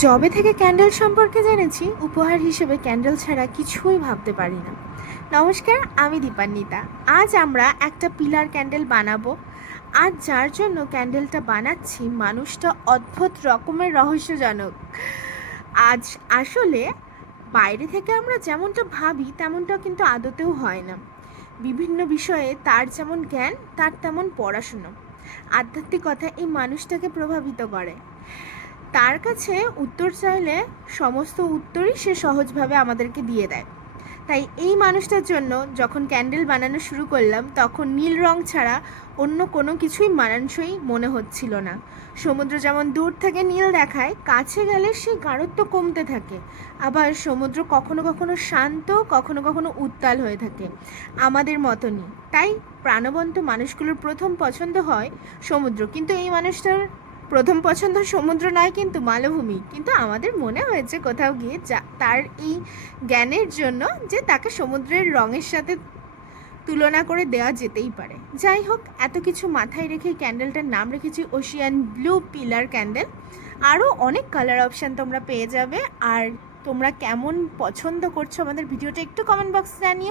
জবে থেকে ক্যান্ডেল সম্পর্কে জেনেছি, উপহার হিসেবে ক্যান্ডেল ছাড়া কিছুই ভাবতে পারি না। নমস্কার, আমি দীপান্বিতা। আজ আমরা একটা পিলার ক্যান্ডেল বানাবো। আজ যার জন্য ক্যান্ডেলটা বানাচ্ছি মানুষটা অদ্ভুত রকমের রহস্যজনক। আজ আসলে বাইরে থেকে আমরা যেমনটা ভাবি তেমনটা কিন্তু আদতেও হয় না। বিভিন্ন বিষয়ে তার যেমন জ্ঞান, তার তেমন পড়াশুনো। আধ্যাত্মিকতা এই মানুষটাকে প্রভাবিত করে। তার কাছে উত্তর চাইলে সমস্ত উত্তরই সে সহজভাবে আমাদেরকে দিয়ে দেয়। তাই এই মানুষটার জন্য যখন ক্যান্ডেল বানানো শুরু করলাম, তখন নীল রং ছাড়া অন্য কোনো কিছুই মানানসই মনে হচ্ছিল না। সমুদ্র যেমন দূর থেকে নীল দেখায়, কাছে গেলে সেই গাঢ়ত্ব কমতে থাকে। আবার সমুদ্র কখনো কখনো শান্ত, কখনো কখনো উত্তাল হয়ে থাকে। আমাদের মতনই। তাই প্রাণবন্ত মানুষগুলোর প্রথম পছন্দ হয় সমুদ্র। কিন্তু এই মানুষটার প্রথম পছন্দ সমুদ্র নয় কিন্তু মালভূমি। কিন্তু আমাদের মনে হয়েছে কোথাও গিয়ে যা, তার এই জ্ঞানের জন্য যে তাকে সমুদ্রের রঙের সাথে তুলনা করে দেওয়া যেতেই পারে। যাই হোক, এত কিছু মাথায় রেখে ক্যান্ডেলটার নাম রেখেছি ওশিয়ান ব্লু পিলার ক্যান্ডেল। আরও অনেক কালার অপশান তোমরা পেয়ে যাবে। আর তোমরা কেমন পছন্দ করছ আমাদের ভিডিওটা একটু কমেন্ট বক্সে জানিও।